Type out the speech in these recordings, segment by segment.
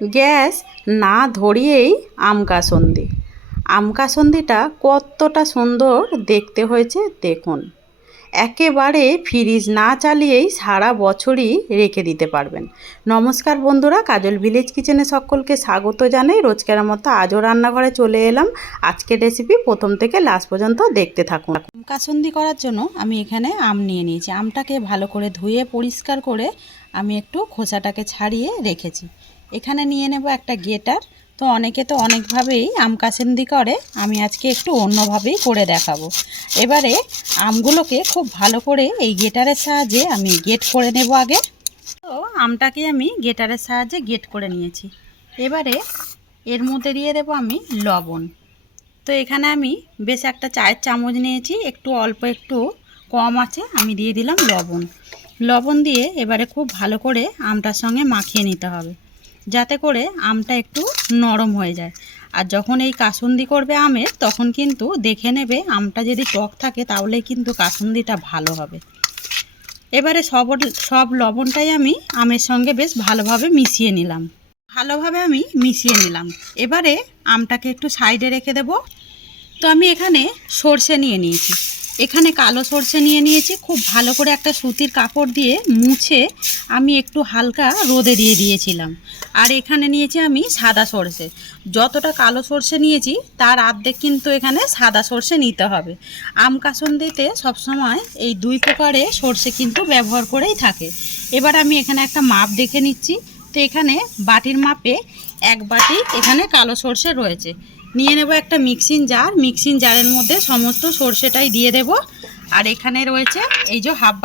Gas না ধরিয়েই আম কাসন্দিটা কতটা সুন্দর দেখতে হয়েছে দেখুন। একেবারে ফ্রিজ না চালিয়েই সারা বছরই রেখে দিতে পারবেন। নমস্কার বন্ধুরা, কাজল ভিলেজ কিচেনে সকলকে স্বাগত জানাই। রোজকার মতো আজও রান্নাঘরে চলে এলাম। আজকের রেসিপি প্রথম থেকে লাস্ট পর্যন্ত দেখতে থাকুন। আম কাসন্দি করার জন্য আমি এখানে আম নিয়ে নিয়েছি। আমটাকে ভালো করে ধুয়ে পরিষ্কার করে আমি একটু খোসাটাকে ছাড়িয়ে রেখেছি। এখানে নিয়ে নেব একটা গ্রেটার। তো অনেকে তো অনেকভাবেই আম কাসন্দি করে, আমি আজকে একটু অন্যভাবেই করে দেখাবো। এবারে আমগুলোকে খুব ভালো করে এই গ্রেটারের সাহায্যে আমি গ্রেট করে নেব আগে। তো আমটাকে আমি গ্রেটারের সাহায্যে গ্রেট করে নিয়েছি। এবারে এর মধ্যে দিয়ে দেব আমি লবণ। তো এখানে আমি বেশ একটা চায়ের চামচ নিয়েছি, একটু অল্প একটু কম আছে, আমি দিয়ে দিলাম লবণ দিয়ে এবারে খুব ভালো করে আমটার সঙ্গে মাখিয়ে নিতে হবে, যাতে করে আমটা একটু নরম হয়ে যায়। আর যখন এই কাসুন্দি করবে আমের, তখন কিন্তু দেখে নেবে আমটা যদি টক থাকে তাহলে কিন্তু কাসুন্দিটা ভালো হবে। এবারে সব লবণটাই আমি আমের সঙ্গে বেশ ভালোভাবে মিশিয়ে নিলাম। এবারে আমটাকে একটু সাইডে রেখে দেব। তো আমি এখানে সর্ষে নিয়ে নিয়েছি, এখানে কালো সর্ষে নিয়ে নিয়েছি। খুব ভালো করে একটা সুতির কাপড় দিয়ে মুছে আমি একটু হালকা রোদে দিয়ে দিয়েছিলাম। আর এখানে নিয়েছি আমি সাদা সর্ষে। যতটা কালো সর্ষে নিয়েছি তার অর্ধেক কিন্তু এখানে সাদা সর্ষে নিতে হবে। আম কাসন্দিতে সবসময় এই দুই প্রকারে সর্ষে কিন্তু ব্যবহার করেই থাকে। এবার আমি এখানে একটা মাপ দেখে নিচ্ছি। তো এখানে বাটির মাপে 1 বাটি এখানে কালো সর্ষে রয়েছে। নিয়ে নেব একটা মিক্সিং জারের মধ্যে সমস্ত সর্ষেটাই দিয়ে দেব। আর এখানে রয়েছে এই যে হাফ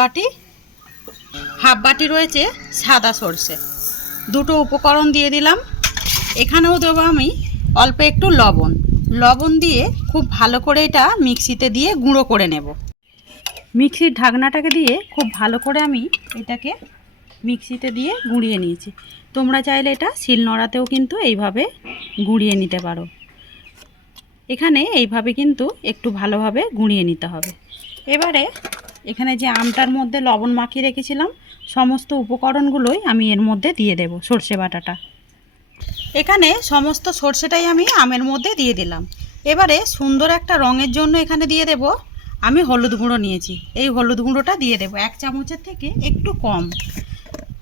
বাটি রয়েছে সাদা সর্ষে। দুটো উপকরণ দিয়ে দিলাম। এখানেও দেবো আমি অল্প একটু লবণ দিয়ে খুব ভালো করে এটা মিক্সিতে দিয়ে গুঁড়ো করে নেব। মিক্সির ঢাকনাটাকে দিয়ে খুব ভালো করে আমি এটাকে মিক্সিতে দিয়ে গুঁড়িয়ে নিয়েছি। তোমরা চাইলে এটা শিলনোড়াতেও কিন্তু এইভাবে গুঁড়িয়ে নিতে পারো। এখানে এইভাবে কিন্তু একটু ভালোভাবে গুঁড়িয়ে নিতে হবে। এবারে এখানে যে আমটার মধ্যে লবণ মাখিয়ে রেখেছিলাম, সমস্ত উপকরণগুলোই আমি এর মধ্যে দিয়ে দেব। সর্ষে বাটাটা এখানে সমস্ত সর্ষেটাই আমি আমের মধ্যে দিয়ে দিলাম। এবারে সুন্দর একটা রঙের জন্য এখানে দিয়ে দেব আমি হলুদ গুঁড়ো নিয়েছি। এই হলুদ গুঁড়োটা দিয়ে দেব 1 চামচের থেকে একটু কম।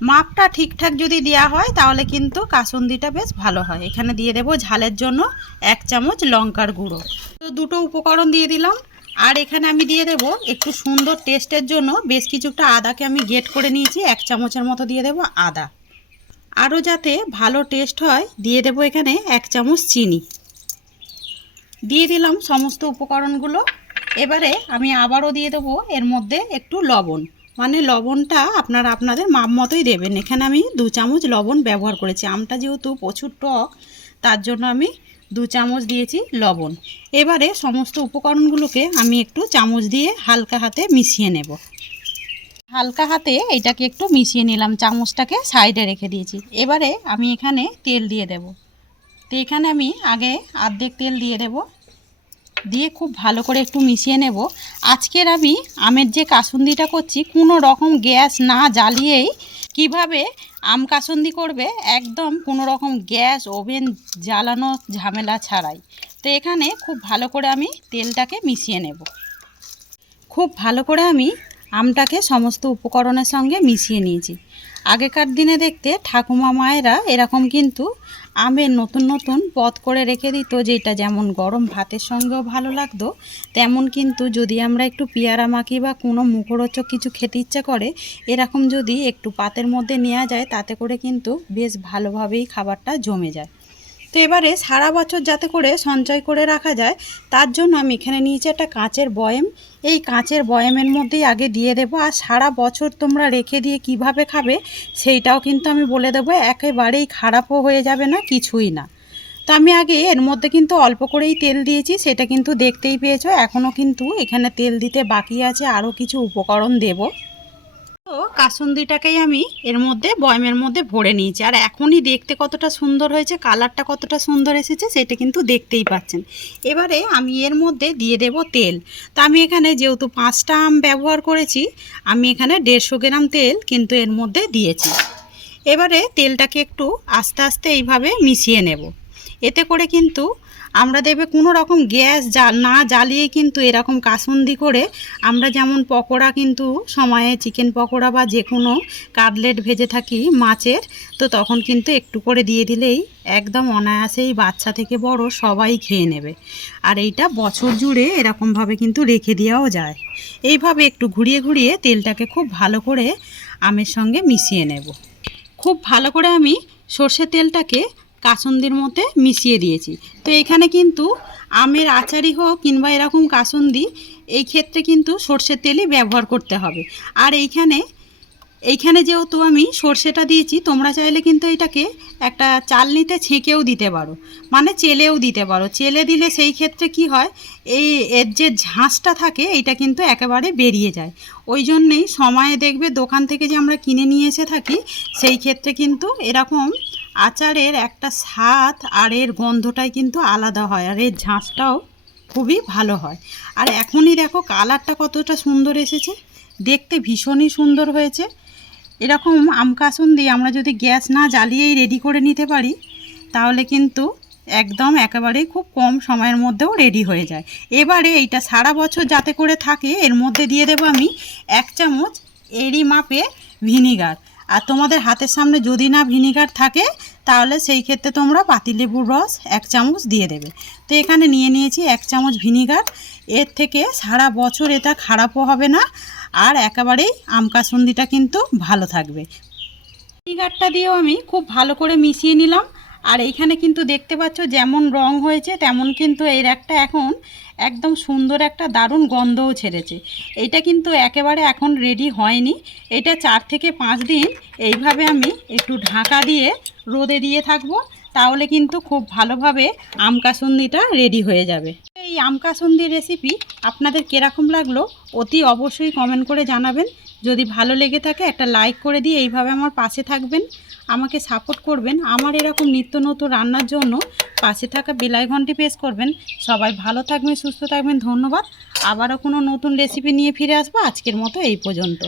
মাপটা ঠিকঠাক যদি দেওয়া হয় তাহলে কিন্তু কাসুন্দিটা বেশ ভালো হয়। এখানে দিয়ে দেব ঝালের জন্য 1 চামচ লঙ্কার গুঁড়ো। তো দুটো উপকরণ দিয়ে দিলাম। আর এখানে আমি দিয়ে দেব একটু সুন্দর টেস্টের জন্য বেশ কিছুটা আদাকে আমি গ্রেট করে নিয়েছি, 1 চামচের মতো দিয়ে দেব আদা। আরও যাতে ভালো টেস্ট হয় দিয়ে দেব এখানে 1 চামচ চিনি। দিয়ে দিলাম সমস্ত উপকরণগুলো। এবারে আমি আবারও দিয়ে দেবো এর মধ্যে একটু লবণ, মানে লবণটা আপনারা আপনাদের মাপ মতোই দেবেন। এখানে আমি 2 চামচ লবণ ব্যবহার করেছি। আমটা যেহেতু প্রচুর টক, তার জন্য আমি 2 চামচ দিয়েছি লবণ। এবারে সমস্ত উপকরণগুলোকে আমি একটু চামচ দিয়ে হালকা হাতে মিশিয়ে নেব। হালকা হাতে এটাকে একটু মিশিয়ে নিলাম, চামচটাকে সাইডে রেখে দিয়েছি। এবারে আমি এখানে তেল দিয়ে দেব। তো এখানে আমি আগে অর্ধেক তেল দিয়ে দেব, দিয়ে খুব ভালো করে একটু মিশিয়ে নেব। আজকের আমি আমের যে কাসুন্দিটা করছি কোনো রকম গ্যাস না জ্বালিয়েই কিভাবে আম কাসুন্দি করবে, একদম কোনো রকম গ্যাস ওভেন জ্বালানো ঝামেলা ছাড়াই। তো এখানে খুব ভালো করে আমি তেলটাকে মিশিয়ে নেব। খুব ভালো করে আমি আমটাকে সমস্ত উপকরণের সঙ্গে মিশিয়ে নিয়েছি। আগেকার দিনে দেখতে ঠাকুমা মায়েরা এরকম কিন্তু আমের নতুন নতুন পদ করে রেখে দিত, যেটা যেমন গরম ভাতের সঙ্গেও ভালো লাগতো, তেমন কিন্তু যদি আমরা একটু পেয়ারা মাখি বা কোনো মুখরোচক কিছু খেতে ইচ্ছা করে, এরকম যদি একটু পাতের মধ্যে নেওয়া যায়, তাতে করে কিন্তু বেশ ভালোভাবেই খাবারটা জমে যায়। তো এবারে সারা বছর যাতে করে সঞ্চয় করে রাখা যায়, তার জন্য আমি এখানে নিয়েছি একটা কাঁচের বয়েম। এই কাঁচের বয়েমের মধ্যেই আগে দিয়ে দেবো। আর সারা বছর তোমরা রেখে দিয়ে কিভাবে খাবে সেইটাও কিন্তু আমি বলে দেবো। একেবারেই খারাপও হয়ে যাবে না, কিছুই না। তো আমি আগে এর মধ্যে কিন্তু অল্প করেই তেল দিয়েছি, সেটা কিন্তু দেখতেই পেয়েছো। এখনও কিন্তু এখানে তেল দিতে বাকি আছে, আরও কিছু উপকরণ দেব। তো কাসুন্দিটাকেই আমি এর মধ্যে বয়মের মধ্যে ভরে নিয়েছি। আর এখনই দেখতে কতটা সুন্দর হয়েছে, কালারটা কতটা সুন্দর এসেছে সেটা কিন্তু দেখতেই পাচ্ছেন। এবারে আমি এর মধ্যে দিয়ে দেব তেল। তা আমি এখানে যেহেতু 5টা আম ব্যবহার করেছি, আমি এখানে 150 গ্রাম তেল কিন্তু এর মধ্যে দিয়েছি। এবারে তেলটাকে একটু আস্তে আস্তে এইভাবে মিশিয়ে নেব। এতে করে কিন্তু আমরা দেখবে কোনো রকম গ্যাস না জ্বালিয়ে কিন্তু এরকম কাসুন্দি করে আমরা যেমন পকোড়া কিন্তু সময়ে চিকেন পকোড়া বা যে কোনো কাটলেট ভেজে থাকি মাছের, তো তখন কিন্তু একটু করে দিয়ে দিলেই একদম অনায়াসেই বাচ্চা থেকে বড় সবাই খেয়ে নেবে। আর এইটা বছর জুড়ে এরকমভাবে কিন্তু রেখে দেওয়াও যায়। এইভাবে একটু ঘুরিয়ে ঘুরিয়ে তেলটাকে খুব ভালো করে আমের সঙ্গে মিশিয়ে নেব। খুব ভালো করে আমি সর্ষের তেলটাকে কাসুন্দির মধ্যে মিশিয়ে দিয়েছি। তো এখানে কিন্তু আমের আচারই হোক কিংবা এরকম কাসুন্দি, এই ক্ষেত্রে কিন্তু সর্ষের তেলই ব্যবহার করতে হবে। আর এইখানে যেহেতু আমি সর্ষেটা দিয়েছি, তোমরা চাইলে কিন্তু এটাকে একটা চালনিতে ছেঁকেও দিতে পারো, মানে চেলেও দিতে পারো। চেলে দিলে সেই ক্ষেত্রে কি হয়, এর যে ঝাঁসটা থাকে এইটা কিন্তু একেবারে বেরিয়ে যায়। ওই জন্যেই সময়ে দেখবে দোকান থেকে যে আমরা কিনে নিয়ে এসে থাকি, সেই ক্ষেত্রে কিন্তু এরকম আচারের একটা স্বাদ আর এর গন্ধটাই কিন্তু আলাদা হয়, আর এর ঝাঁসটাও খুবই ভালো হয়। আর এখনই দেখো কালারটা কতটা সুন্দর এসেছে, দেখতে ভীষণই সুন্দর হয়েছে। এরকম আম কাসুন্দি আমরা যদি গ্যাস না জ্বালিয়েই রেডি করে নিতে পারি, তাহলে কিন্তু একদম একেবারেই খুব কম সময়ের মধ্যেও রেডি হয়ে যায়। এবারে এইটা সারা বছর যাতে করে থাকে, এর মধ্যে দিয়ে দেবো আমি 1 চামচ এরই মাপে ভিনিগার। আর তোমাদের হাতের সামনে যদি না ভিনিগার থাকে, তাহলে সেই ক্ষেত্রে তোমরা পাতিলেবুর রস 1 চামচ দিয়ে দেবে। তো এখানে নিয়ে নিয়েছি 1 চামচ ভিনিগার। এর থেকে সারা বছর এটা খারাপও হবে না, আর একেবারেই আম কাসুন্দিটা কিন্তু ভালো থাকবে। ভিনিগারটা দিয়েও আমি খুব ভালো করে মিশিয়ে নিলাম। আর এইখানে কিন্তু দেখতে পাচ্ছ যেমন রং হয়েছে তেমন কিন্তু এর একটা এখন একদম সুন্দর একটা দারুণ গন্ধও ছেড়েছে। এইটা কিন্তু একেবারে এখন রেডি হয়নি। এটা 4 থেকে 5 দিন এইভাবে আমি একটু ঢাকা দিয়ে রোদে দিয়ে থাকবো, তাহলে কিন্তু খুব ভালোভাবে আম কাসুন্দিটা রেডি হয়ে যাবে। এই আম কাসুন্দির রেসিপি আপনাদের কীরকম লাগলো অতি অবশ্যই কমেন্ট করে জানাবেন। যদি ভালো লেগে থাকে একটা লাইক করে দিয়ে এইভাবে আমার পাশে থাকবেন, আমাকে সাপোর্ট করবেন। আমার এরকম নিত্য নতুন রান্নার জন্য পাশে থাকা বেল আইকনটি প্রেস করবেন। সবাই ভালো থাকবেন, সুস্থ থাকবেন। ধন্যবাদ। আবারও কোনো নতুন রেসিপি নিয়ে ফিরে আসবো। আজকের মতো এই পর্যন্ত।